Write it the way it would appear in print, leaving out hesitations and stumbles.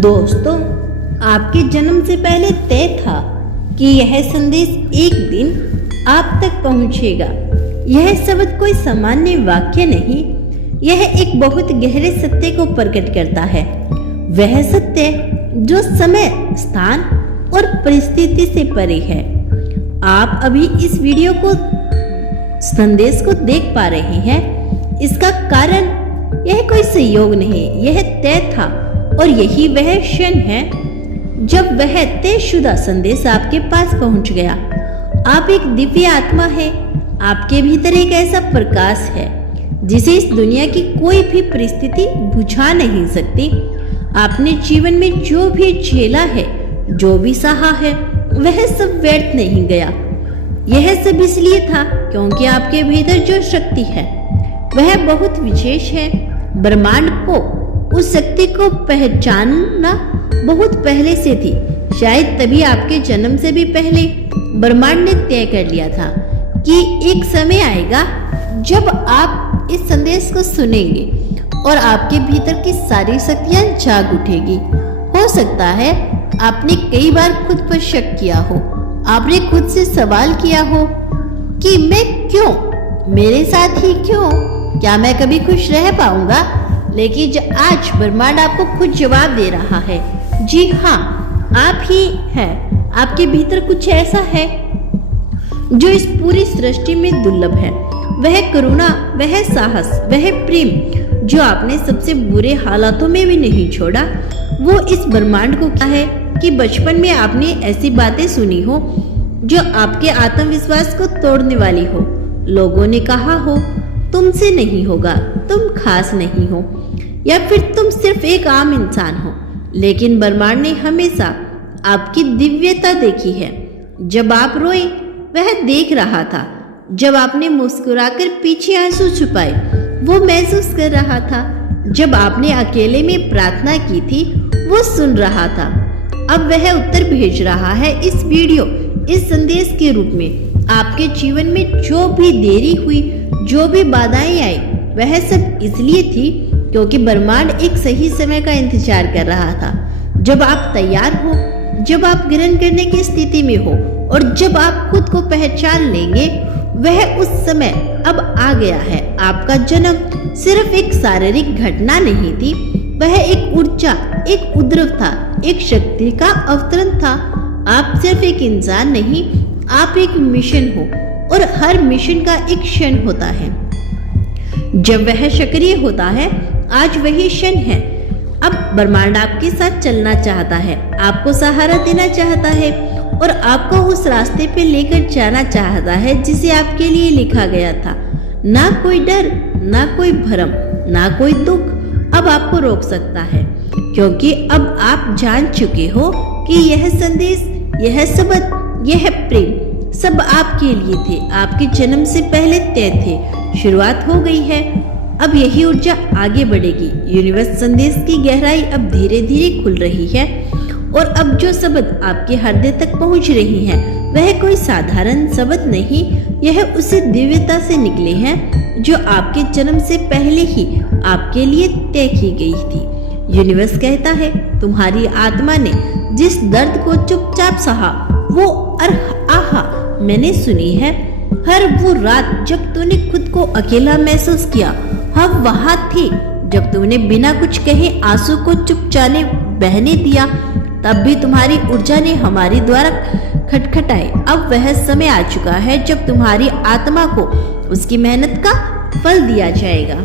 दोस्तों, आपके जन्म से पहले तय था कि यह संदेश एक दिन आप तक पहुंचेगा। यह शब्द कोई सामान्य वाक्य नहीं, यह एक बहुत गहरे सत्य को प्रकट करता है। वह सत्य जो समय, स्थान और परिस्थिति से परे है। आप अभी इस वीडियो को, संदेश को देख पा रहे हैं। इसका कारण यह कोई संयोग नहीं, यह तय था और यही वह क्षण है जब वह तयशुदा संदेश आपके पास पहुंच गया। आप एक दिव्य आत्मा है, आपके भीतर एक ऐसा प्रकाश है जिसे इस दुनिया की कोई भी परिस्थिति बुझा नहीं सकती। आपने जीवन में जो भी झेला है, जो भी सहा है, वह सब व्यर्थ नहीं गया। यह सब इसलिए था क्योंकि आपके भीतर जो शक्ति है वह बहुत विशेष है। ब्रह्मांड को उस शक्ति को पहचानना बहुत पहले से थी। शायद तभी आपके जन्म से भी पहले ब्रह्मांड ने तय कर लिया था कि एक समय आएगा जब आप इस संदेश को सुनेंगे और आपके भीतर की सारी शक्तियां जाग उठेगी। हो सकता है आपने कई बार खुद पर शक किया हो, आपने खुद से सवाल किया हो कि मैं क्यों, मेरे साथ ही क्यों, क्या मैं कभी खुश रह पाऊंगा? लेकिन आज ब्रह्मांड आपको खुद जवाब दे रहा है। जी हाँ, आप ही हैं। आपके भीतर कुछ ऐसा है जो इस पूरी सृष्टि में दुर्लभ है। वह करुणा, वह साहस, वह प्रेम जो आपने सबसे बुरे हालातों में भी नहीं छोड़ा। वो इस ब्रह्मांड को क्या है कि बचपन में आपने ऐसी बातें सुनी हो जो आपके आत्मविश्वास को तोड़ने वाली हो। लोगों ने कहा हो तुमसे नहीं होगा, तुम खास नहीं हो, या फिर तुम सिर्फ एक आम इंसान हो। लेकिन ब्रह्मांड ने हमेशा आपकी दिव्यता देखी है। जब आप रोए वह देख रहा था, जब आपने मुस्कुराकर पीछे आंसू छुपाए वो महसूस कर रहा था, जब आपने अकेले में प्रार्थना की थी वो सुन रहा था। अब वह उत्तर भेज रहा है इस वीडियो, इस संदेश के रूप में। आपके जीवन में जो भी देरी हुई, जो भी बाधाएं आई, वह सब इसलिए थी क्योंकि ब्रह्मांड एक सही समय का इंतजार कर रहा था। जब आप तैयार हो, जब आप ग्रहण करने की स्थिति में हो और जब आप खुद को पहचान लेंगे, वह उस समय अब आ गया है। आपका जन्म सिर्फ एक शारीरिक घटना नहीं थी, वह एक ऊर्जा, एक उद्रेक था, एक शक्ति का अवतरण था। आप सिर्फ एक इंसान नहीं, आप एक मिशन हो और हर मिशन का एक क्षण होता है जब वह सक्रिय होता है। आज वही क्षण है। अब ब्रह्मांड आपके साथ चलना चाहता है, आपको सहारा देना चाहता है और आपको उस रास्ते पे लेकर जाना चाहता है जिसे आपके लिए लिखा गया था। ना कोई डर, ना कोई भ्रम, ना कोई दुख अब आपको रोक सकता है, क्योंकि अब आप जान चुके हो कि यह संदेश, यह शब्द, यह प्रेम सब आपके लिए थे। आपके जन्म से पहले तय थे। शुरुआत हो गई है, अब यही ऊर्जा आगे बढ़ेगी। यूनिवर्स संदेश की गहराई अब धीरे धीरे खुल रही है और अब जो शब्द आपके हृदय तक पहुंच रही हैं, वह कोई साधारण शब्द नहीं, यह उसी दिव्यता से निकले हैं जो आपके जन्म से पहले ही आपके लिए तय की गई थी। यूनिवर्स कहता है तुम्हारी आत्मा ने जिस दर्द को चुपचाप सहा, वो आहा मैंने सुनी है। हर वो रात जब तूने खुद को अकेला महसूस किया, हम वहां थे। जब तूने बिना कुछ कहे आंसू को चुपचाने बहने दिया, तब भी तुम्हारी ऊर्जा ने हमारी द्वारा खटखटाए। अब वह समय आ चुका है जब तुम्हारी आत्मा को उसकी मेहनत का फल दिया जाएगा।